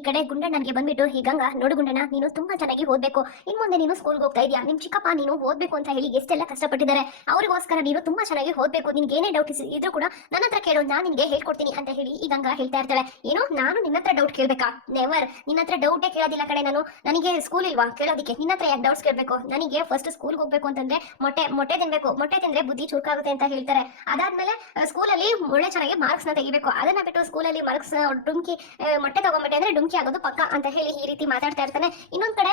ಈ ಕಡೆ ಗುಂಡ ನನಗೆ ಬಂದ್ಬಿಟ್ಟು ಈ ಗಂಗಾ, ನೋಡು ಗುಂಡಣ್ಣ, ನೀನು ತುಂಬಾ ಚೆನ್ನಾಗಿ ಓದ್ಬೇಕು. ಇನ್ ಮುಂದೆ ನೀನು ಸ್ಕೂಲ್ಗೆ ಹೋಗ್ತಾ ಇದೀಯಾ? ನಿಮ್ ಚಿಕ್ಕಪ್ಪ ನೀನು ಓದ್ಬೇಕು ಅಂತ ಹೇಳಿ ಎಷ್ಟೆಲ್ಲ ಕಷ್ಟಪಟ್ಟಿದ್ದಾರೆ. ಅವರಿಗೋಸ್ಕರ ನೀನು ತುಂಬಾ ಚೆನ್ನಾಗಿ ಓದ್ಬೇಕು. ನಿನ್ಗೆ ಏನೇ ಡೌಟ್ ಇದ್ರೂ ಕೂಡ ನನ್ನ ಹತ್ರ ಕೇಳು, ನಾನು ನಿನ್ಗೆ ಹೇಳ್ಕೊಡ್ತೀನಿ ಅಂತ ಹೇಳಿ ಈ ಗಂಗಾ ಹೇಳ್ತಾ ಇರ್ತಾಳೆ. ಏನು? ನಾನು ನಿನ್ನ ಹತ್ರ ಡೌಟ್ ಕೇಳ್ಬೇಕಾ? ನೆವರ್ ನಿನ್ನ ಹತ್ರ ಡೌಟೇ ಕೇಳೋದಿಲ್ಲ ಕಡೆ ನಾನು. ನನಗೆ ಸ್ಕೂಲ್ ಇಲ್ವಾ? ಕೇಳೋದಕ್ಕೆ. ನಿನ್ನ ಹತ್ರ ಯಾಕೆ ಡೌಟ್ಸ್ ಕೇಳಬೇಕು? ನನಗೆ ಫಸ್ಟ್ ಸ್ಕೂಲ್ಗೆ ಹೋಗ್ಬೇಕು ಅಂತಂದ್ರೆ ಮೊಟ್ಟೆ ಮೊಟ್ಟೆ ತಿನ್ಬೇಕು. ಮೊಟ್ಟೆ ತಿಂದ್ರೆ ಬುದ್ಧಿ ಚುರುಕಾಗುತ್ತೆ ಅಂತ ಹೇಳ್ತಾರೆ. ಅದಾದ್ಮೇಲೆ ಸ್ಕೂಲಲ್ಲಿ ಒಳ್ಳೆ ಚೆನ್ನಾಗಿ ಮಾರ್ಕ್ಸ್ನ ತೆಗಿಬೇಕು. ಅದನ್ನ ಬಿಟ್ಟು ಸ್ಕೂಲಲ್ಲಿ ಮಾರ್ಕ್ಸ್ ಡುಮ್ಕಿ ಮೊಟ್ಟೆ ತಗೊಂಬಿಟ್ಟೆ ಅಂದ್ರೆ ಡುಮ್ಕಿ ಆಗೋದು ಪಕ್ಕ ಅಂತ ಹೇಳಿ ಈ ರೀತಿ ಮಾತಾಡ್ತಾ ಇರ್ತಾನೆ. ಇನ್ನೊಂದ್ ಕಡೆ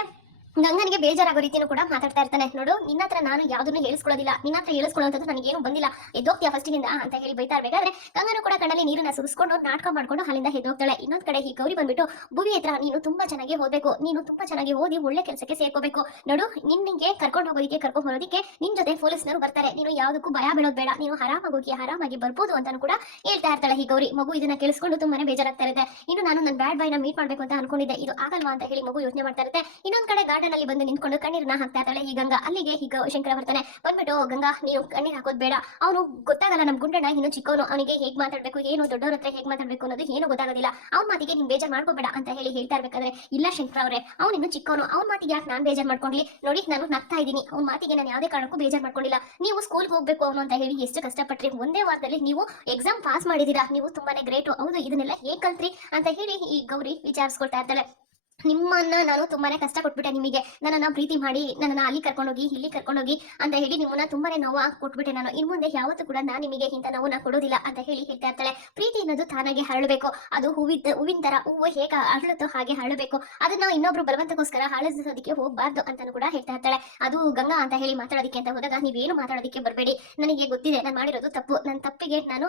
ಗಂಗನಿಗೆ ಬೇಜಾರಾಗೋ ರೀತಿನೂ ಕೂಡ ಮಾತಾಡ್ತಾ ಇರ್ತಾನೆ. ನೋಡು, ನಿನ್ನ ಹತ್ರ ನಾನು ಯಾವ್ದನ್ನು ಹೇಳಿಸ್ಕೊಳ್ಳೋದಿಲ್ಲ. ನಿನ್ನ ಹತ್ರ ನನಗೆ ನನಗೇನು ಬಂದಿಲ್ಲ. ಎದ್ದೋಗ್ತೀಯ ಫಸ್ಟಿನಿಂದ ಅಂತ ಹೇಳಿ ಬೈತಾ ಇರ್ಬೇಕಾದ್ರೆ ಗಂಗನು ಕೂಡ ಕಣ್ಣಲ್ಲಿ ನೀರನ್ನ ಸುರಿಸ್ಕೊಂಡು ನಾಟಕ ಮಾಡ್ಕೊಂಡು ಅಲ್ಲಿಂದ ಎದ್ದೋಗ್ತಾಳೆ. ಇನ್ನೊಂದ್ ಕಡೆ ಈ ಗೌರಿ ಬಂದ್ಬಿಟ್ಟು, ಭುವಿ ಹತ್ರ ನೀನು ತುಂಬಾ ಚೆನ್ನಾಗಿ ಓದಬೇಕು. ನೀನು ತುಂಬಾ ಚೆನ್ನಾಗಿ ಓದಿ ಒಳ್ಳೆ ಕೆಲಸಕ್ಕೆ ಸೇರ್ಕೋಬೇಕು. ನೋಡು, ನಿನ್ನಿಗೆ ಕರ್ಕೊಂಡು ಹೋಗೋದಕ್ಕೆ, ಕರ್ಕೊಂಡು ಬರೋದಕ್ಕೆ ನಿನ್ ಜೊತೆ ಪೊಲೀಸ್ನವರು ಬರ್ತಾರೆ. ನೀನು ಯಾವುದಕ್ಕೂ ಭಯ ಬೀಳೋದು ಬೇಡ. ನೀನು ಆರಾಮಾಗಿ ಹೋಗಿ ಆರಾಮಾಗಿ ಬರ್ಬೋದು ಅಂತಾನು ಕೂಡ ಹೇಳ್ತಾ ಇರ್ತಾಳೆ ಈ ಗೌರಿ. ಮಗು ಇದನ್ನ ಕೇಳಿಸ್ಕೊಂಡು ತುಂಬಾನೇ ಬೇಜಾರಾಗ್ತಾ ಇರುತ್ತೆ. ಇನ್ನು ನಾನು ನನ್ನ ಬ್ಯಾಡ್ ಬಾಯ್ನ ಮೀಟ್ ಮಾಡ್ಬೇಕು ಅಂತ ಅನ್ಕೊಂಡಿದ್ದೆ. ಇದು ಆಗಲ್ವಾ ಅಂತ ಹೇಳಿ ಮಗು ಯೋಚನೆ ಮಾಡ್ತಾ ಇರುತ್ತೆ. ಇನ್ನೊಂದ್ ಕಡೆ ಬಂದು ನಿಂತ್ಕೊಂಡು ಕಣ್ಣೀರನ್ನ ಹಾಕ್ತಾ ಇರ್ತಾಳೆ ಈ ಗಂಗಾ ಅಲ್ಲಿಗೆ ಈಗ ಶಂಕರ ಬರ್ತಾನೆ ಬಂದ್ಬಿಟ್ಟು, ಗಂಗಾ ನೀವು ಕಣ್ಣೀರ್ ಹಾಕೋದು ಬೇಡ. ಅವನು ಗೊತ್ತಾಗಲ್ಲ, ನಮ್ ಗುಂಡಣ್ಣ ಇನ್ನು ಚಿಕ್ಕವನು. ಅವನಿಗೆ ಹೇಗ್ ಮಾತಾಡ್ಬೇಕು, ಏನು ದೊಡ್ಡವ್ರ ಹತ್ರ ಹೇಗ್ ಮಾತಾಡ್ಬೇಕು ಅನ್ನೋದು ಏನು ಗೊತ್ತಾಗೋದಿಲ್ಲ. ಅವ್ನ ಮಾತಿಗೆ ನೀವು ಬೇಜಾರ್ ಮಾಡ್ಕೋಬೇಡ ಅಂತ ಹೇಳಿ ಹೇಳ್ತಾ ಇರ್ಬೇಕಾದ್ರೆ, ಇಲ್ಲ ಶಂಕರ ಅವರೇ, ಅವ್ನು ಇನ್ನು ಚಿಕ್ಕವನು. ಅವ್ನ ಮಾತಿಗೆ ಯಾಕೆ ನಾನ್ ಬೇಜಾರ್ ಮಾಡ್ಕೊಂಡ್ಲಿ? ನೋಡಿ, ನಾನು ನಗ್ತಾ ಇದ್ದೀನಿ. ಅವ್ನ ಮಾತಿಗೆ ನಾನು ಯಾವುದೇ ಕಾರಣಕ್ಕೂ ಬೇಜಾರ್ ಮಾಡ್ಕೊಂಡಿಲ್ಲ. ನೀವು ಸ್ಕೂಲ್ಗೆ ಹೋಗ್ಬೇಕು ಅವನು ಅಂತ ಹೇಳಿ ಎಷ್ಟು ಕಷ್ಟಪಟ್ರಿ. ಒಂದೇ ವಾರದಲ್ಲಿ ನೀವು ಎಕ್ಸಾಮ್ ಪಾಸ್ ಮಾಡಿದೀರಾ ನೀವು ತುಂಬಾನೇ ಗ್ರೇಟು ಹೌದು, ಇದನ್ನೆಲ್ಲ ಹೇಗ್ ಕಲ್ತ್ರಿ ಅಂತ ಹೇಳಿ ಈ ಗೌರಿ ವಿಚಾರಿಸ್ಕೊಳ್ತಾ ಇರ್ತಾಳೆ. ನಿಮ್ಮನ್ನ ನಾನು ತುಂಬಾನೇ ಕಷ್ಟ ಕೊಟ್ಬಿಟ್ಟೆ ನಿಮಗೆ. ನನ್ನನ್ನ ಪ್ರೀತಿ ಮಾಡಿ, ನನ್ನನ್ನ ಅಲ್ಲಿ ಕರ್ಕೊಂಡೋಗಿ, ಇಲ್ಲಿ ಕರ್ಕೊಂಡೋಗಿ ಅಂತ ಹೇಳಿ ನಿಮ್ಮನ್ನ ತುಂಬಾನೇ ನೋವು ಕೊಟ್ಬಿಟ್ಟೆ ನಾನು. ಇನ್ ಮುಂದೆ ಯಾವತ್ತೂ ಕೂಡ ನಾನು ನಿಮಗೆ ಇಂಥ ನೋವನ್ನ ಕೊಡೋದಿಲ್ಲ ಅಂತ ಹೇಳಿ ಹೇಳ್ತಾ ಇರ್ತಾಳೆ. ಪ್ರೀತಿ ಅನ್ನೋದು ತಾನಾಗೆ ಹರಳಬೇಕು ಅದು ಹೂವಿದ ಹೂವಿನ ತರ ಹೂವು ಹೇಗೆ ಅರಳುತ್ತೋ ಹಾಗೆ ಹರಳಬೇಕು ಅದನ್ನ ಇನ್ನೊಬ್ರು ಬಲವಂತಕ್ಕೋಸ್ಕರ ಹಾಳಿಸೋದಕ್ಕೆ ಹೋಗ್ಬಾರ್ದು ಅಂತಾನು ಕೂಡ ಹೇಳ್ತಾ ಇರ್ತಾಳೆ. ಅದು ಗಂಗಾ ಅಂತ ಹೇಳಿ ಮಾತಾಡೋದಕ್ಕೆ ಅಂತ ಹೋದಾಗ ನೀವೇನು ಮಾತಾಡೋದಕ್ಕೆ ಬರಬೇಡಿ. ನನಗೆ ಗೊತ್ತಿದೆ ನಾನು ಮಾಡಿರೋದು ತಪ್ಪು. ನನ್ನ ತಪ್ಪಿಗೆ ನಾನು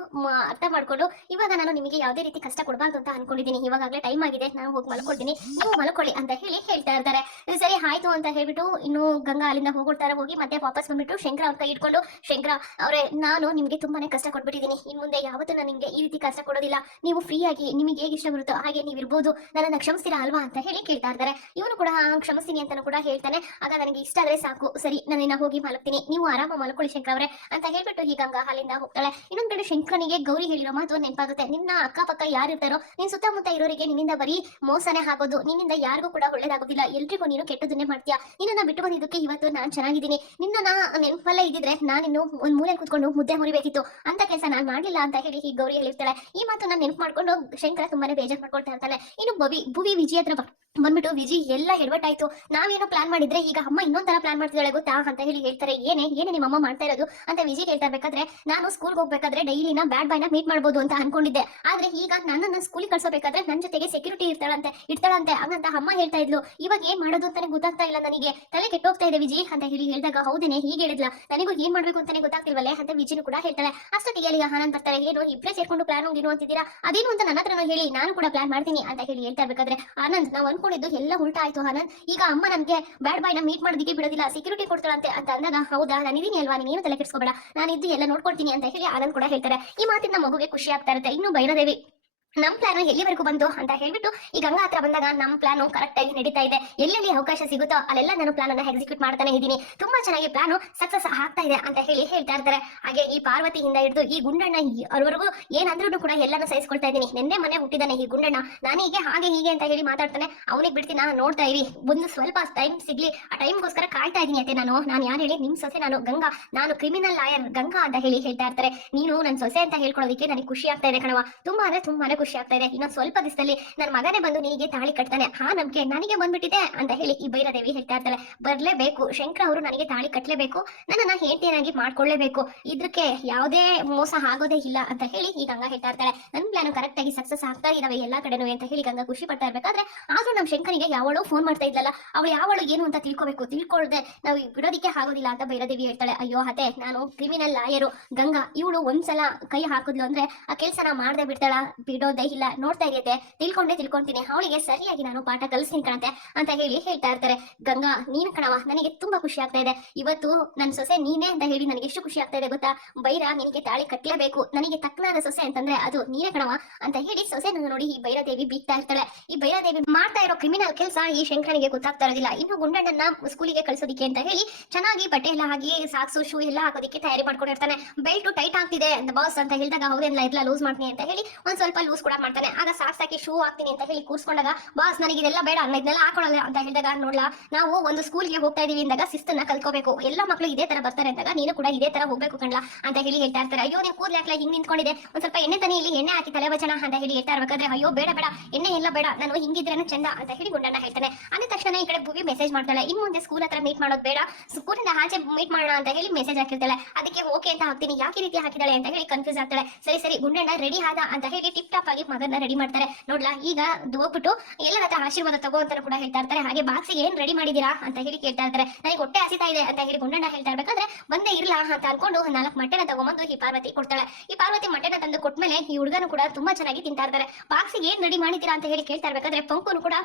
ಅರ್ಥ ಮಾಡ್ಕೊಂಡು ಇವಾಗ ನಾನು ನಿಮಗೆ ಯಾವುದೇ ರೀತಿ ಕಷ್ಟ ಕೊಡಬಾರ್ದು ಅಂತ ಅನ್ಕೊಂಡಿದ್ದೀನಿ. ಇವಾಗಲೇ ಟೈಮ್ ಆಗಿದೆ. ನಾನು ಹೋಗಿ ಮಲ್ಕೊಳ್ತೀನಿ. ನೀವು ಮಲ್ಕೊಳ್ಳಿ ಅಂತ ಹೇಳಿ ಹೇಳ್ತಾ ಇರ್ತಾರೆ. ಸರಿ ಆಯ್ತು ಅಂತ ಹೇಳ್ಬಿಟ್ಟು ಇನ್ನು ಗಂಗಾ ಅಲ್ಲಿಂದ ಹೋಗ್ಬಿಡ್ತಾರೆ ಹೋಗಿ ಮತ್ತೆ ವಾಪಸ್ ಬಂದ್ಬಿಟ್ಟು ಶಂಕರ ಅವ್ರ ಕೈ ಇಟ್ಕೊಂಡು ಶಂಕರ ಅವರೇ ನಾನು ನಿಮಗೆ ತುಂಬಾನೇ ಕಷ್ಟ ಕೊಟ್ಬಿಟ್ಟಿದ್ದೀನಿ ಇನ್ ಮುಂದೆ ಯಾವತ್ತೂ ನಾನು ನಿಮ್ಗೆ ಈ ರೀತಿ ಕಷ್ಟ ಕೊಡೋದಿಲ್ಲ. ನೀವು ಫ್ರೀ ಆಗಿ ನಿಮಗೆ ಹೇಗೆ ಇಷ್ಟ ಬರುತ್ತೋ ಹಾಗೆ ನೀವು ಇರ್ಬೋದು. ನನ್ನನ್ನು ಕ್ಷಮಿಸ್ತೀರಾ ಅಲ್ವಾ? ಅಂತ ಹೇಳಿ ಕೇಳ್ತಾ ಇರ್ತಾರೆ. ಇವನು ಕೂಡ "ಆ, ಕ್ಷಮಿಸ್ತೀನಿ ಅಂತಾನು ಕೂಡ ಹೇಳ್ತಾನೆ. ಆಗ ನನಗೆ ಇಷ್ಟ ಆದ್ರೆ ಸಾಕು. ಸರಿ ನಾನು ಹೋಗಿ ಮಲಗ್ತೀನಿ. ನೀವು ಆರಾಮ ಮಲ್ಕೊಳ್ಳಿ ಶಂಕರ ಅವರೇ ಅಂತ ಹೇಳ್ಬಿಟ್ಟು ಈ ಗಂಗಾ ಹಾಲಿಂದ ಹೋಗ್ತಾಳೆ. ಇನ್ನೊಂದ್ ಕಡೆ ಶಂಕರನಿಗೆ ಗೌರಿ ಹೇಳಿರೋ ಮಾತು ನೆನಪಾಗುತ್ತೆ. ನಿನ್ನ ಅಕ್ಕಪಕ್ಕ ಯಾರಿರ್ತಾರೋ ನಿನ್ ಸುತ್ತಮುತ್ತ ಇರೋರಿಗೆ ನಿನ್ನಿಂದ ಬರೀ ಮೋಸನೆ ಹಾಕೋದು ನಿನ್ನಿಂದ ಯಾರಿಗೂ ಕೂಡ ಒಳ್ಳೇದಾಗೋದಿಲ್ಲ. ಎಲ್ರಿಗೂ ನೀನು ಕೆಟ್ಟದನ್ನೇ ಮಾಡ್ತೀಯಾ. ನಿನ್ನನ್ನ ಬಿಟ್ಟು ಬಂದಿದ್ದಕ್ಕೆ ಇವತ್ತು ನಾನು ಚೆನ್ನಾಗಿದ್ದೀನಿ. ನಿನ್ನ ನೆನಪಲ್ಲೇ ಇದ್ದಿದ್ರೆ ನಾನಿನ್ನು ಒಂದು ಮೂಲೆ ಕೂತ್ಕೊಂಡು ಮುದ್ದೆ ಮುರಿಬೇಕಿತ್ತು. ಅಂತ ಕೆಲಸ ನಾನು ಮಾಡಿಲ್ಲ ಅಂತ ಹೇಳಿ ಈ ಗೌರಿ ಹೇಳಿರ್ತಾಳೆ. ಈ ಮಾತು ನಾನು ನೆನಪು ಮಾಡ್ಕೊಂಡು ಶಂಕರ ತುಂಬಾನೇ ಬೇಜಾರ್ ಮಾಡ್ಕೊಳ್ತಾ ಇರ್ತಾನೆ ಇನ್ನು ಬವಿ ಭುವಿ ವಿಜಿ ಹತ್ರ ಬಂದ್ಬಿಟ್ಟು ವಿಜಿ ಎಲ್ಲ ಎಡವಟ್ಟಾಯ್ತು. ನಾವೇನೋ ಪ್ಲಾನ್ ಮಾಡಿದ್ರೆ ಈಗ ಅಮ್ಮ ಇನ್ನೊಂದ್ ತರ ಪ್ಲಾನ್ ಮಾಡ್ತಿದ್ದಾಳೆ ಗೊತ್ತಾ ಅಂತ ಹೇಳಿ ಹೇಳ್ತಾರೆ. ಏನೇ ಏನೇ ನಿಮ್ಮ ಅಮ್ಮ ಮಾಡ್ತಾ ಇರೋದು ಅಂತ ವಿಜಿ ಹೇಳ್ತಾ ಇರ್ಬೇಕಾದ್ರೆ ನಾನು ಸ್ಕೂಲ್ಗೆ ಹೋಗ್ಬೇಕಾದ್ರೆ ಡೈಲಿನ ಬ್ಯಾಡ್ ಬಾಯ್ನ ಮೀಟ್ ಮಾಡ್ಬೋದು ಅಂತ ಅನ್ಕೊಂಡಿದ್ದೆ. ಆದ್ರೆ ಈಗ ನನ್ನನ್ನ ಸ್ಕೂಲಿಗೆ ಕಳ್ಸೋಬೇಕಾದ್ರೆ ನನ್ನ ಜೊತೆಗೆ ಸೆಕ್ಯೂರಿಟಿ ಇರ್ತಾಳಂತೆ ಇರ್ತಾಳಂತೆ ಹಂಗಂತ ಅಮ್ಮ ಹೇಳ್ತಾ ಇದ್ಲು. ಇವಾಗ ಏನ್ ಮಾಡೋದು ಅಂತಾನೆ ಗೊತ್ತಾಗ್ತಾ ಇಲ್ಲ ನನಗೆ. ತಲೆ ಕೆಟ್ಟೋಗ್ತಾ ಇದೆ ವಿಜಿ ಅಂತ ಹೇಳಿ ಹೇಳಿದಾಗ ಹೌದೇನೆ, ಹೀಗೆ ಹೇಳಿದ್ಲ. ನನಗೂ ಏನ್ ಮಾಡ್ಬೇಕು ಅಂತಾನೆ ಗೊತ್ತಾಗ್ತಿಲ್ವಲ್ಲೇ ಅಂತ ವಿಜಿನು ಕೂಡ ಹೇಳ್ತಾಳೆ. ಅಷ್ಟೊತ್ತಿಗೆ ಅಲ್ಲಿ ಆನಂದ್ ಬರ್ತಾರೆ. ಏನು ಇಬ್ಬರೇ ಸೇರ್ಕೊಂಡು ಪ್ಲಾನ್ ಹೋಗಿನು ಅಂತಿದ್ದೀರಾ? ಅದೇನು ಅಂತ ನನ್ನ ಹತ್ರನೂ ಹೇಳಿ, ನಾನು ಕೂಡ ಪ್ಲಾನ್ ಮಾಡ್ತೀನಿ ಅಂತ ಹೇಳಿ ಹೇಳ್ತಾ ಇರ್ಬೇಕಾದ್ರೆ, ಆನಂದ್, ನಾವು ಅನ್ಕೊಂಡಿದ್ದು ಎಲ್ಲ ಉಲ್ಟಾ ಆಯ್ತು, ಆನಂದ್. ಈಗ ಅಮ್ಮ ನನ್ಗೆ ಬ್ಯಾಡ್ ಬಾಯ್ನ ಮೀಟ್ ಮಾಡೋದಿಕ್ಕೆ ಬಿಡೋದಿಲ್ಲ. ಸೆಕ್ಯೂರಿಟಿ ಕೊಡ್ತಾಳಂತೆ ಅಂತ ಅಂದಾಗ, ಹೌದಾ, ನಾನು ಇದೀನಿ ಅಲ್ವಾ? ನೀನು ತಲೆ ಕೆಡಿಸ್ಕೋಬೇಡ. ನಾನು ಇದ್ದು ಎಲ್ಲ ನೋಡ್ಕೊಳ್ತೀನಿ ಅಂತ ಹೇಳಿ ಆನಂದ್ ಕೂಡ ಹೇಳ್ತಾರೆ. ಈ ಮಾತಿನ ಮಗುಗೆ ಖುಷಿ ಆಗ್ತಾ ಇರುತ್ತೆ. ಇನ್ನು ಭೈರದೇವಿ ನಮ್ ಪ್ಲಾನ್ ಎಲ್ಲಿವರೆಗೂ ಬಂತು ಅಂತ ಹೇಳ್ಬಿಟ್ಟು ಈ ಗಂಗಾ ಹತ್ರ ಬಂದಾಗ ನಮ್ ಪ್ಲಾನ್ ಕರೆಕ್ಟ್ ಆಗಿ ನಡೀತಾ ಇದೆ. ಎಲ್ಲೆಲ್ಲಿ ಅವಕಾಶ ಸಿಗುತ್ತೋ ಅಲ್ಲೆಲ್ಲ ನಾನು ಪ್ಲಾನ್ ಅನ್ನ ಎಕ್ಸಿಕ್ಯೂಟ್ ಮಾಡ್ತಾನೆ ಇದ್ದೀನಿ. ತುಂಬಾ ಚೆನ್ನಾಗಿ ಪ್ಲಾನ್ ಸಕ್ಸಸ್ ಆಗ್ತಾ ಇದೆ ಅಂತ ಹೇಳಿ ಹೇಳ್ತಾ ಇರ್ತಾರೆ. ಹಾಗೆ ಈ ಪಾರ್ವತಿಯಿಂದ ಹಿಡಿದು ಈ ಗುಂಡಣ್ಣ ಅವ್ರವರೆಗೂ ಏನಂದ್ರೂ ಕೂಡ ಎಲ್ಲಾನು ಸಹಿಸ್ಕೊಳ್ತಾ ಇದ್ದೀನಿ. ನಿನ್ನೆ ಮನೆ ಹುಟ್ಟಿದಾನೆ ಈ ಗುಂಡಣ್ಣ. ನಾನು ಹೀಗೆ, ಹಾಗೆ, ಹೀಗೆ ಅಂತ ಹೇಳಿ ಮಾತಾಡ್ತಾನೆ. ಅವನಿಗೆ ಬಿಡ್ತೀನಿ, ನಾನು ನೋಡ್ತಾ ಇರಿ. ಒಂದು ಸ್ವಲ್ಪ ಟೈಮ್ ಸಿಗ್ಲಿ. ಆ ಟೈಮ್ಗೋಸ್ಕರ ಕಾಯ್ತಾ ಇದ್ದೀನಿ ಅತ್ತೆ ನಾನು. ನಾನು ಯಾರು ಹೇಳಿ? ನಿಮ್ ಸೊಸೆ ನಾನು. ಗಂಗಾ. ನಾನು ಕ್ರಿಮಿನಲ್ ಲಾಯರ್ ಗಂಗಾ ಅಂತ ಹೇಳಿ ಹೇಳ್ತಾ ಇರ್ತಾರೆ. ನೀನು ನನ್ನ ಸೊಸೆ ಅಂತ ಹೇಳ್ಕೊಳೋದಿಕ್ಕೆ ನನಗೆ ಖುಷಿ ಆಗ್ತಾ ಇದೆ ಕಣವ ತುಂಬಾ ಅಂದ್ರೆ ತುಂಬಾನೇ ಆಗ್ತಾ ಇದೆ. ಇನ್ನೊಂದು ಸ್ವಲ್ಪ ದಿವಸದಲ್ಲಿ ನನ್ನ ಮಗನೇ ಬಂದು ನೀಗೆ ತಾಳಿ ಕಟ್ತಾನೆ. ಹಾ ನಂಬಿಕೆ ನನಗೆ ಬಂದ್ಬಿಟ್ಟಿದೆ ಅಂತ ಹೇಳಿ ಈ ಭೈರದೇವಿ ಹೇಳ್ತಾ ಇರ್ತಾಳೆ. ಬರ್ಲೇಬೇಕು. ಶಂಕರ ಅವರು ನನಗೆ ತಾಳಿ ಕಟ್ಲೇಬೇಕು. ನನ್ನನ್ನ ಹೆಂಡತಿಯನ್ನಾಗಿ ಮಾಡ್ಕೊಳ್ಳೇಬೇಕು. ಇದಕ್ಕೆ ಯಾವುದೇ ಮೋಸ ಆಗೋದೇ ಇಲ್ಲ ಅಂತ ಹೇಳಿ ಈ ಗಂಗಾ ಹೇಳ್ತಾ ಇರ್ತಾಳೆ. ನನ್ನ ಪ್ಲಾನ್ ಕರೆಕ್ಟ್ ಆಗಿ ಸಕ್ಸಸ್ ಆಗ್ತಾ ಇದಾವೆ ಎಲ್ಲಾ ಕಡೆನೂ ಅಂತ ಹೇಳಿ ಗಂಗಾ ಖುಷಿ ಪಡ್ತಾ ಇರ್ಬೇಕಾದ್ರೆ ಆದ್ರೂ ನಮ್ಮ ಶಂಕರಿಗೆ ಯಾವಳು ಫೋನ್ ಮಾಡ್ತಾ ಇದ್ಲಲ್ಲ, ಅವಳು ಯಾವಳು ಏನು ಅಂತ ತಿಳ್ಕೊಬೇಕು. ತಿಳ್ಕೊಳ್ದೆ ನಾವು ಬಿಡೋದಿಕ್ಕೆ ಆಗೋದಿಲ್ಲ ಅಂತ ಭೈರದೇವಿ ಹೇಳ್ತಾಳೆ. ಅಯ್ಯೋ ಅದೇ ನಾನು ಕ್ರಿಮಿನಲ್ ಲಾಯರು. ಗಂಗಾ, ಇವಳು ಒಂದ್ಸಲ ಕೈ ಹಾಕಿದ್ಲು ಅಂದ್ರೆ ಆ ಕೆಲ್ಸನ ಮಾಡದೆ ಬಿಡ್ತಾಳ. ಬಿಡೋದೇ ಇಲ್ಲ. ನೋಡ್ತಾ ಇರಿಯತ್ತೆ ತಿಳ್ಕೊಂಡೇ, ತಿಳ್ಕೊಂತೀನಿ. ಅವಳಿಗೆ ಸರಿಯಾಗಿ ನಾನು ಪಾಠ ಕಲಿಸ್ತೀನಿ ಕಣತೆ ಅಂತ ಹೇಳಿ ಹೇಳ್ತಾ ಇರ್ತಾರೆ. ಗಂಗಾ, ನೀನ್ ಕಣವ ನನಗೆ ತುಂಬಾ ಖುಷಿ ಆಗ್ತಾ ಇದೆ. ಇವತ್ತು ನನ್ನ ಸೊಸೆ ನೀನೇ ಅಂತ ಹೇಳಿ ನನಗೆ ಎಷ್ಟು ಖುಷಿ ಆಗ್ತಾ ಇದೆ ಗೊತ್ತಾ? ಬೈರ ನಿನಗೆ ತಾಳಿ ಕಟ್ಟಲೇಬೇಕು ನನಗೆ ತಕ್ಕನಾದ ಸೊಸೆ ಅಂತಂದ್ರೆ ಅದು ನೀನೇ ಕಣವ ಅಂತ ಹೇಳಿ ಸೊಸೆ ನನ್ನ ನೋಡಿ ಈ ಬೈರಾದೇವಿ ಬೀಗ್ತಾ ಇರ್ತಾಳೆ. ಈ ಬೈರಾದೇವಿ ಮಾಡ್ತಾ ಇರೋ ಕ್ರಿಮಿನಲ್ ಕೆಲಸ ಈ ಶಂಕರನಿಗೆ ಗೊತ್ತಾಗ್ತಾ ಇರೋದಿಲ್ಲ. ಇನ್ನು ಗುಂಡಣ್ಣನ ಸ್ಕೂಲಿಗೆ ಕಳಿಸೋದಿಕ್ಕೆ ಅಂತ ಹೇಳಿ ಚೆನ್ನಾಗಿ ಬಟ್ಟೆ ಎಲ್ಲ ಹಾಕಿ ಸಾಕ್ಸು ಶೂ ಎಲ್ಲ ಹಾಕೋದಿಕ್ಕೆ ತಯಾರಿ ಮಾಡ್ಕೊಂಡಿರ್ತಾನೆ ಬೆಲ್ಟ್ ಟೈಟ್ ಆಗ್ತಿದೆ. ಬಾಸ್ ಅಂತ ಹೇಳಿದಾಗ ಹೌದೇನಿಲ್ಲ ಇಲ್ಲ ಲೂಸ್ ಮಾಡ್ತೀನಿ ಅಂತ ಹೇಳಿ ಒಂದ್ ಸ್ವಲ್ಪ ಲೂಸ್ ಕೂಡ ಮಾಡ್ತಾನೆ. ಆಗ ಸಾಕ್ಸ್ ಸಾಕಿ ಶೂ ಹಾಕ್ತೀನಿ ಅಂತ ಹೇಳಿ ಕೂರ್ಸ್ಕೊಂಡಾಗ, ಬಾಸ್, ನನಗೆ ಇದೆಲ್ಲ ಬೇಡ ನಾನು ಇದನ್ನೆಲ್ಲ ಹಾಕೊಳ್ಳಲ್ಲ ಅಂತ ಹೇಳಿದಾಗ ನೋಡ್ಲಾ, ನಾವು ಒಂದು ಸ್ಕೂಲ್ಗೆ ಹೋಗ್ತಾ ಇದೀವಿ ಅಂದಾಗ ಶಿಸ್ತನ್ನ ಕಲ್ಕೋಬೇಕು ಎಲ್ಲ ಮಕ್ಕಳು ಇದೇ ತರ ಬರ್ತಾರೆ ಅಂದಾಗ ನೀನು ಕೂಡ ಇದೇ ತರ ಹೋಗ್ಬೇಕು ಕಣ್ಲಾ, ಅಂತ ಹೇಳಿ ಹೇಳ್ತಾ ಇರ್ತಾರೆ. ಅಯ್ಯೋ, ನೀನ್ ಕೂದಲು ಹಾಕ್ಲಾ ಹಿಂಗ್ ನಿಂತ್ಕೊಂಡಿದೆ? ಒಂದ್ ಸ್ವಲ್ಪ ಎಣ್ಣೆ ತನಿ ಇಲ್ಲಿ ಎಣ್ಣೆ ಹಾಕಿ ತಲೆ ಅಂತ ಹೇಳಿ ಹೇಳ್ತಾ ಇರ್ಬೇಕಾದ್ರೆ, ಅಯ್ಯೋ, ಬೇಡ ಬೇಡ, ಎಣ್ಣೆ ಎಲ್ಲ ಬೇಡ, ನಾನು ಹಿಂಗಿದ್ರೇನು ಚಂದ, ಅಂತ ಹೇಳಿ ಗುಂಡಣ್ಣ ಹೇಳ್ತಾನೆ. ಅಂದ ತಕ್ಷಣ ಈ ಕಡೆ ಭೂವಿ ಮೆಸೇಜ್ ಮಾಡ್ತಾಳೆ. ಇನ್ ಮುಂದೆ ಸ್ಕೂಲ್ ಹತ್ರ ಮೀಟ್ ಮಾಡೋದು ಬೇಡ ಸ್ಕೂಲಿಂದ ಆಚೆ ಮೀಟ್ ಮಾಡೋಣ ಅಂತ ಹೇಳಿ ಮೆಸೇಜ್ ಹಾಕಿರ್ತಾಳೆ. ಅದಕ್ಕೆ ಓಕೆ ಅಂತ ಹಾಕ್ತೀನಿ. ಯಾಕೆ ರೀತಿ ಹಾಕಿದಾಳೆ ಅಂತ ಹೇಳಿ ಕನ್ಫ್ಯೂಸ್ ಆಗ್ತಾಳೆ. ಸರಿ ಸರಿ, ಗುಂಡಣ್ಣ ರೆಡಿ ಆದ ಅಂತ ಹೇಳಿ ಟಿಪ್ ಟಾಪ್ ಆಗಿ ಮಗನ ರೆಡಿ ಮಾಡ್ತಾರೆ. ನೋಡ್ಲಾ, ಈಗ ಹೋಗ್ಬಿಟ್ಟು ಎಲ್ಲರ ಹತ್ರ ಆಶೀರ್ವಾದ ತಗೋ ಅಂತ ಕೂಡ ಹೇಳ್ತಾ ಇರ್ತಾರೆ. ಹಾಗೆ ಬಾಕ್ಸಿಗೆ ಏನ್ ರೆಡಿ ಮಾಡಿದೀರಾ ಅಂತ ಹೇಳಿ ಕೇಳ್ತಾ ಇರ್ತಾರೆ. ನನಗೆ ಹೊಟ್ಟೆ ಹಸಿತಾ ಇದೆ ಅಂತ ಹೇಳಿ ಗುಂಡಣ್ಣ ಹೇಳ್ತಾ ಇರ್ಬೇಕಾದ್ರೆ ಬಂದೇ ಇರ್ಲಾ ಅಂತ ಅನ್ಕೊಂಡು ನಾಲ್ಕು ಮೊಟ್ಟೆನ ತಗೊಂಬಂದು ಈ ಪಾರ್ವತಿ ಕೊಡ್ತಾಳೆ. ಈ ಪಾರ್ವತಿ ಮೊಟ್ಟೆನ ತಂದು ಕೊಟ್ಟ ಮೇಲೆ ಈ ಹುಡುಗನು ಕೂಡ ತುಂಬಾ ಚೆನ್ನಾಗಿ ತಿಂತಾ ಇರ್ತಾರೆ. ಬಾಕ್ಸಿಗೆ ಏನ್ ರೆಡಿ ಮಾಡಿದೀರಾ ಅಂತ ಹೇಳಿ ಕೇಳ್ತಾ ಇರ್ಬೇಕಾದ್ರೆ ಪಂಕುನು ಕೂಡ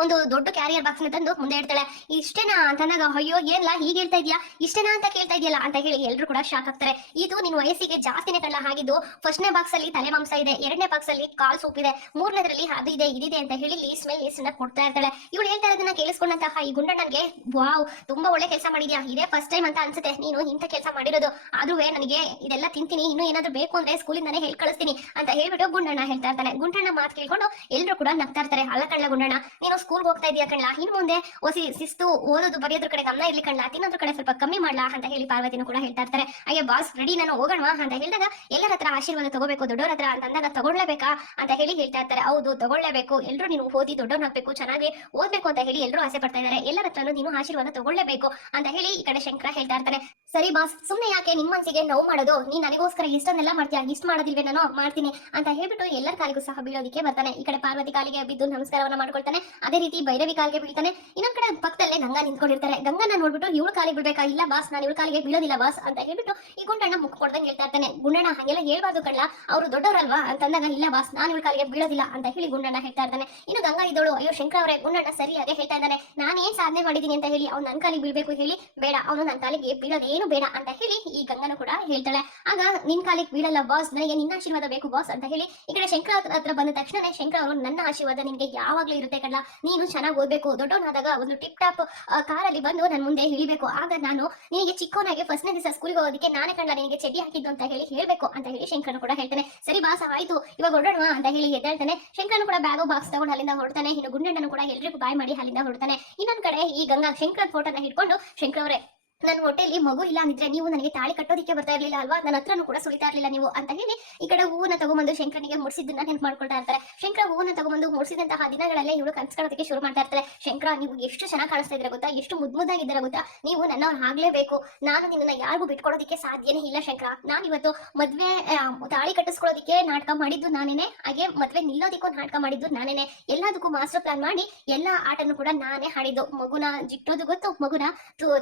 ಒಂದು ದೊಡ್ಡ ಕ್ಯಾರಿಯರ್ ಬಾಕ್ಸ್ನ ತಂದು ಮುಂದೆ ಇಡ್ತಾಳೆ. ಇಷ್ಟೇನಾ ಅಂತಂದಾಗ ಅಯ್ಯೋ, ಏನ್ಲಾ ಹೀಗೆ ಹೇಳ್ತಾ ಇದೀಯಾ? ಇಷ್ಟೇನಾ ಅಂತ ಕೇಳ್ತಾ ಇದೆಯಲ್ಲ ಅಂತ ಹೇಳಿ ಎಲ್ಲರೂ ಕೂಡ ಶಾಕ್ ಆಗ್ತಾರೆ. ಇದು ನಿನ್ ವಯಸ್ಸಿಗೆ ಜಾಸ್ತಿನೇ ಕಳ್ಳ ಆಗಿದ್ದು ಫಸ್ಟ್ನೇ ಬಾಕ್ಸ್ ಅಲ್ಲಿ ತಲೆ ಮಾಂಸ ಇದೆ, ಎರಡನೇ ಬಾಕ್ಸ್ ಅಲ್ಲಿ ಕಾಲ್ ಸೂಪ್ ಇದೆ, ಮೂರನೇದ್ರಲ್ಲಿ ಅದು ಇದೆ, ಇದಿದೆ ಅಂತ ಹೇಳಿ ಸ್ಮೆಲ್ ಮೇಲೆ ನ ಕೊಡ್ತಾ ಇರ್ತಾಳೆ. ಇವಳು ಹೇಳ್ತಾ ಇರೋದನ್ನ ಕೇಳಿಸ್ಕೊಂಡಂತಹ ಈ ಗುಂಡಣ್ಣನ್ಗೆ ವಾವ್, ತುಂಬಾ ಒಳ್ಳೆ ಕೆಲಸ ಮಾಡಿದ್ಯಾ? ಇದೇ ಫಸ್ಟ್ ಟೈಮ್ ಅಂತ ಅನ್ಸುತ್ತೆ. ನೀನು ಇಂಥ ಕೆಲಸ ಮಾಡಿರೋದು. ಆದ್ರೂ ನನಗೆ ಇದೆಲ್ಲ ತಿಂತೀನಿ. ಇನ್ನು ಏನಾದ್ರು ಬೇಕು ಅಂದ್ರೆ ಸ್ಕೂಲಿಂದಾನೇ ಹೇಳಿ ಕಳಿಸ್ತೀನಿ. ಅಂತ ಹೇಳ್ಬಿಟ್ಟು ಗುಂಡಣ್ಣ ಹೇಳ್ತಾ ಇರ್ತಾನೆ. ಗುಂಡಣ್ಣ ಮಾತು ಕೇಳ್ಕೊಂಡು ಎಲ್ಲರೂ ಕೂಡ ನಗ್ತಾ ಇರ್ತಾರೆ. ಅಲ್ಲ ಕಳ್ಳ ಗುಂಡಣ್ಣ ನೀನು ಸ್ಕೂಲ್ಗೆ ಹೋಗ್ತಾ ಇದೀಯಾ ಕಣ್ಲಾ? ಇನ್ ಮುಂದೆ ಓಸಿ ಶಿಸ್ತು ಓದೋದು ಬರೆಯೋದ್ರ ಕಡೆ ಗಮನ ಇರ್ಲಿ ಕಣ್ಲಾ ತಿನ್ನೋದ್ರ ಕಡೆ ಸ್ವಲ್ಪ ಕಮ್ಮಿ ಮಾಡ್ಲಾ ಅಂತ ಹೇಳಿ ಪಾರ್ವತಿನೂ ಕೂಡ ಹೇಳ್ತಾ ಇರ್ತಾರೆ. ಅಯ್ಯ ಬಾಸ್ ರೆಡಿ ನಾನು ಹೋಗೋಣವಾ ಅಂತ ಹೇಳಿದಾಗ ಎಲ್ಲರ ಹತ್ರ ಆಶೀರ್ವಾದ ತಗೋಬೇಕು, ದೊಡ್ಡವ್ರ ಹತ್ರ ಅಂತ ಅಂದಾಗ ತಗೊಳ್ಳೇಬೇಕಾ ಅಂತ ಹೇಳಿ ಹೇಳ್ತಾ ಇರ್ತಾರೆ. ಹೌದು ತಗೊಳ್ಳೇಬೇಕು ಎಲ್ಲರೂ ನೀನು ಓದಿ ದೊಡ್ಡವನಾಗ್ಬೇಕು ಚೆನ್ನಾಗಿ ಓದ್ಬೇಕು ಅಂತ ಹೇಳಿ ಎಲ್ಲರೂ ಆಸೆ ಪಡ್ತಾ ಇದ್ದಾರೆ. ಎಲ್ಲರ ಹತ್ರನೂ ನೀನು ಆಶೀರ್ವಾದ ತಗೊಳ್ಳೇಬೇಕು ಅಂತ ಹೇಳಿ ಈ ಕಡೆ ಶಂಕರ ಹೇಳ್ತಾ ಇರ್ತಾನೆ. ಸರಿ ಬಾಸ್ ಸುಮ್ಮನೆ ಯಾಕೆ ನಿಮ್ ಮನಸ್ಸಿಗೆ ನೋವು ಮಾಡೋದು? ನೀನ್ ನನಗೋಸ್ಕರ ಇಷ್ಟನ್ನೆಲ್ಲ ಮಾಡ್ತೀಯಾ? ಇಷ್ಟ ಮಾಡೋದಿಲ್ವೇ ನಾನು? ಮಾಡ್ತೀನಿ ಅಂತ ಹೇಳ್ಬಿಟ್ಟು ಎಲ್ಲರ ಕಾಲಿಗೂ ಸಹ ಬೀಳೋದಿಕ್ಕೆ ಬರ್ತಾನೆ. ಈ ಕಡೆ ಪಾರ್ವತಿ ಕಾಲಿಗೆ ಬಿದ್ದು ನಮಸ್ಕಾರವನ್ನ ಮಾಡ್ಕೊಳ್ತಾನೆ. ಅದೇ ರೀತಿ ಭೈರವಿ ಕಾಲಿಗೆ ಬೀಳ್ತಾನೆ. ಇನ್ನೊಂದ್ ಕಡೆ ಪಕ್ಕದಲ್ಲೇ ಗಂಗಾ ನಿಂತ್ಕೊಂಡಿರ್ತಾರೆ. ಗಂಗನ ನೋಡ್ಬಿಟ್ಟು ಇವಳು ಕಾಲಿಗೆ ಬಿಡ್ಬೇಕಾ ಇಲ್ಲ ಬಾಸ್, ನಾನು ಇವಳು ಕಾಲಿಗೆ ಬೀಳೋದಿಲ್ಲ ಬಾಸ್ ಅಂತ ಹೇಳ್ಬಿಟ್ಟು ಈ ಗುಂಡಣ್ಣ ಮುಖ ಕೊಡ್ದಂಗೆ ಹೇಳ್ತಾ ಇರ್ತಾನೆ. ಗುಂಡಣ್ಣ, ಹಂಗೆಲ್ಲ ಹೇಳ್ಬಾರ್ದು ಕಣ್ಣ ಅವರು ದೊಡ್ಡವರಲ್ವಾ? ಅಂತಂದಾಗ, ಇಲ್ಲ ಬಾಸ್, ನಾನು ಇವಳ ಕಾಲಿಗೆ ಬೀಳೋದಿಲ್ಲ ಅಂತ ಹೇಳಿ ಗುಂಡಣ್ಣ ಹೇಳ್ತಾ ಇರ್ತಾನೆ. ಇನ್ನು ಗಂಗಾ ಇದ್ದಳು, ಅಯ್ಯೋ ಶಂಕರ ಅವರೇ, ಗುಂಡಣ್ಣ ಅದೇ ಹೇಳ್ತಾ ಇದ್ದಾನೆ. ನಾನು ಏನ್ ಸಾಧನೆ ಮಾಡಿದೀನಿ ಅಂತ ಹೇಳಿ ಅವ್ನು ನನ್ನ ಕಾಲಿಗೆ ಬೀಳ್ಬೇಕು ಹೇಳಿ ಬೇಡ, ಅವನು ನನ್ನ ಕಾಲಿಗೆ ಬೀಳೋದೇನು ಬೇಡ ಅಂತ ಹೇಳಿ ಈ ಗಂಗನ ಕೂಡ ಹೇಳ್ತಾಳೆ. ಆಗ, ನಿನ್ ಕಾಲಿಗೆ ಬೀಳಲ್ಲ ಬಾಸ್, ನನಗೆ ನಿನ್ನ ಆಶೀರ್ವಾದ ಬೇಕು ಬಾಸ್ ಅಂತ ಹೇಳಿ ಈ ಕಡೆ ಶಂಕರ ಹತ್ರ- ಬಂದ ತಕ್ಷಣ ಶಂಕರ ಅವರು, ನನ್ನ ಆಶೀರ್ವಾದ ನಿನ್ಗೆ ಯಾವಾಗ್ಲೂ ಇರುತ್ತೆ ಕಣ್ಣ ನೀನು ಚೆನ್ನಾಗಿ ಓದ್ಬೇಕು. ದೊಡ್ಡವನಾದಾಗ ಒಂದು ಟಿಪ್ ಟಾಪ್ ಕಾರಲ್ಲಿ ಬಂದು ನನ್ನ ಮುಂದೆ ಇಳಿಬೇಕು. ಆಗ ನಾನು ನಿನಗೆ ಚಿಕ್ಕವನಾಗಿ ಫಸ್ಟ್ನೇ ದಿವಸ ಸ್ಕೂಲ್ಗೆ ಹೋಗೋದಕ್ಕೆ ನಾನೇ ಕಣ್ಣ ನಿನಗೆ ಚಡ್ಡಿ ಹಾಕಿದ್ದು ಅಂತ ಹೇಳಿ ಹೇಳಬೇಕು ಅಂತ ಹೇಳಿ ಶಂಕರನು ಕೂಡ ಹೇಳ್ತಾನೆ. ಸರಿ ಬಾಸ ಆಯ್ತು. ಇವಾಗ ಹೊರಡೋಣ ಅಂತ ಹೇಳಿ ಎದ್ದೇಳ್ತಾನೆ ಶಂಕರನು ಕೂಡ ಬ್ಯಾಗು ಬಾಕ್ಸ್ ತಗೊಂಡು ಅಲ್ಲಿಂದ ಹೊರಡ್ತಾನೆ. ಇನ್ನು ಗುಂಡಣ್ಣನು ಕೂಡ ಎಲ್ರಿಗೂ ಬಾಯ್ ಮಾಡಿ ಅಲ್ಲಿಂದ ಹೊರಡ್ತಾನೆ. ಇನ್ನೊಂದ್ ಕಡೆ ಈ ಗಂಗಾ ಶಂಕರ್ ಫೋಟೋನ ಹಿಡ್ಕೊಂಡು ಶಂಕರ್ ಅವರೇ ನನ್ನ ಹೊಟ್ಟೆಯಲ್ಲಿ ಮಗು ಇಲ್ಲ ಅಂದಿದ್ರೆ ನೀವು ನನಗೆ ತಾಳಿ ಕಟ್ಟೋದಿಕ್ಕೆ ಬರ್ತಾ ಇರ್ಲಿಲ್ಲ ಅಲ್ವಾ? ನನ್ನ ಹತ್ರನೂ ಕೂಡ ಸುಳಿತಾ ಇರ್ಲಿಲ್ಲ ನೀವು ಅಂತ ಹೇಳಿ ಈ ಕಡೆ ಹೂವನ್ನ ತಗೊಂಬಂದು ಶಂಕರನಿಗೆ ಮುಡಿಸಿದ್ದನ್ನ ನೆನ್ಪು ಮಾಡ್ಕೊಳ್ತಾ ಇರ್ತಾರೆ. ಶಂಕರ ಹೂವನ್ನ ತಗೊಂಬಂದು ಮುಡಿಸಿದಂತಹ ದಿನಗಳಲ್ಲೇ ಇವಳು ಕನ್ಸ್ಕೊಳ್ಳೋದಕ್ಕೆ ಶುರು ಮಾಡ್ತಾ ಇರ್ತಾರೆ ಶಂಕರ, ನೀವು ಎಷ್ಟು ಚೆನ್ನಾಗಿ ಕಾಣಿಸ್ತಾ ಇದ್ರೆ ಗೊತ್ತಾ? ಎಷ್ಟು ಮುದ್ ಮುದ್ದಾಗಿದ್ದೀರಾ ಗೊತ್ತಾ? ನೀವು ನನ್ನ ಆಗ್ಲೇಬೇಕು. ನಾನು ನಿನ್ನನ್ನ ಯಾರಿಗೂ ಬಿಟ್ಕೊಡೋದಕ್ಕೆ ಸಾಧ್ಯನೇ ಇಲ್ಲ ಶಂಕರ. ನಾನು ಇವತ್ತು ಮದ್ವೆ ತಾಳಿ ಕಟ್ಟಿಸ್ಕೊಳ್ಳೋದಕ್ಕೆ ನಾಟಕ ಮಾಡಿದ್ದು ನಾನೇನೆ. ಹಾಗೆ ಮದ್ವೆ ನಿಲ್ಲೋದಕ್ಕೂ ನಾಟಕ ಮಾಡಿದ್ದು ನಾನೇನೆ. ಎಲ್ಲದಕ್ಕೂ ಮಾಸ್ಟರ್ ಪ್ಲಾನ್ ಮಾಡಿ ಎಲ್ಲಾ ಆಟನು ಕೂಡ ನಾನೇ ಹಾಡಿದ್ದು. ಮಗುನ ಜಿಟ್ಟೋದು ಗೊತ್ತು? ಮಗುನ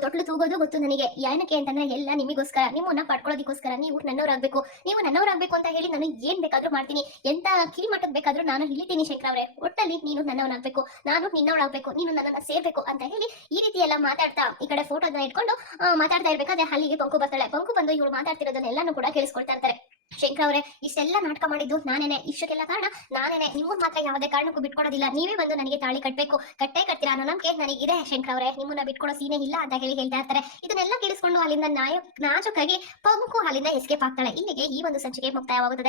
ತೊಟ್ಲು ತೂಗೋದು ಗೊತ್ತು ನನಗೆ. ಏನಕ್ಕೆ ಅಂತಂದ್ರೆ ಎಲ್ಲ ನಿಮಗೋಸ್ಕರ, ನಿಮ್ಮನ್ನ ಪಡ್ಕೊಳ್ಳೋದಕ್ಕೋಸ್ಕರ ನೀವು ನನ್ನವರಾಗ್ಬೇಕು. ನೀವು ನನ್ನವರಾಗ್ಬೇಕು ಅಂತ ಹೇಳಿ ನಾನು ಏನ್ ಬೇಕಾದ್ರೂ ಮಾಡ್ತೀನಿ. ಎಂತ ಕಿರಿಮಟ್ಟಕ್ಕೆ ಬೇಕಾದ್ರೂ ನಾನು ಇಲ್ಲಿತೀನಿ ಶಂಕರ ಅವ್ರೆ. ಒಟ್ಟಲ್ಲಿ ನೀನು ನನ್ನವನಾಗ್ಬೇಕು. ನಾನು ನಿನ್ನವಳಾಗ್ಬೇಕು. ನೀನು ನನ್ನನ್ನ ಸೇರ್ಬೇಕು ಅಂತ ಹೇಳಿ ಈ ರೀತಿ ಎಲ್ಲ ಮಾತಾಡ್ತಾ ಈ ಕಡೆ ಫೋಟೋನ ಇಟ್ಕೊಂಡು ಮಾತಾಡ್ತಾ ಇರ್ಬೇಕಾದ್ರೆ ಅಲ್ಲಿಗೆ ಬಂಕು ಬರ್ತಾಳೆ. ಬಂಕು ಬಂದು ಇವಳು ಮಾತಾಡ್ತಿರೋದನ್ನೆಲ್ಲಾನು ಕೂಡ ಕೇಳಿಸ್ಕೊಳ್ತಾ ಇರ್ತಾರೆ. ಶಂಕರ ಅವರೇ, ಇಷ್ಟೆಲ್ಲ ನಾಟಕ ಮಾಡಿದ್ದು ನಾನೇನೆ. ಇಷ್ಟಕ್ಕೆಲ್ಲ ಕಾರಣ ನಾನೇನೆ. ನಿಮ್ಮನ್ನ ಮಾತ್ರ ಯಾವುದೇ ಕಾರಣಕ್ಕೂ ಬಿಟ್ಕೊಡೋದಿಲ್ಲ. ನೀವೇ ಬಂದು ನನಗೆ ತಾಳಿ ಕಟ್ಟಬೇಕು ಕಟ್ಟೇ ಕಟ್ತೀರಾ ಅನ್ನೋ ನಂಬಿಕೆ ನನಗಿದೆ ಶಂಕರ ಅವರೇ. ನಿಮ್ಮನ್ನ ಬಿಟ್ಕೊಡೋ ಸೀನೇ ಇಲ್ಲ ಅಂತ ಹೇಳಿ ಹೇಳ್ತಾ ಇರ್ತಾರೆ. ಇದನ್ನೆಲ್ಲ ಕೇಳಿಸಿಕೊಂಡು ಅಲ್ಲಿಂದ ನಾಯ ನಾಜುಕಾಗಿ ಪಂಕು ಅಲ್ಲಿಂದ ಎಸ್ಕೇಪ್ ಆಗ್ತಾಳೆ. ಇಲ್ಲಿಗೆ ಈ ಒಂದು ಸಂಚಿಕೆ ಮುಕ್ತಾಯವಾಗುತ್ತದೆ.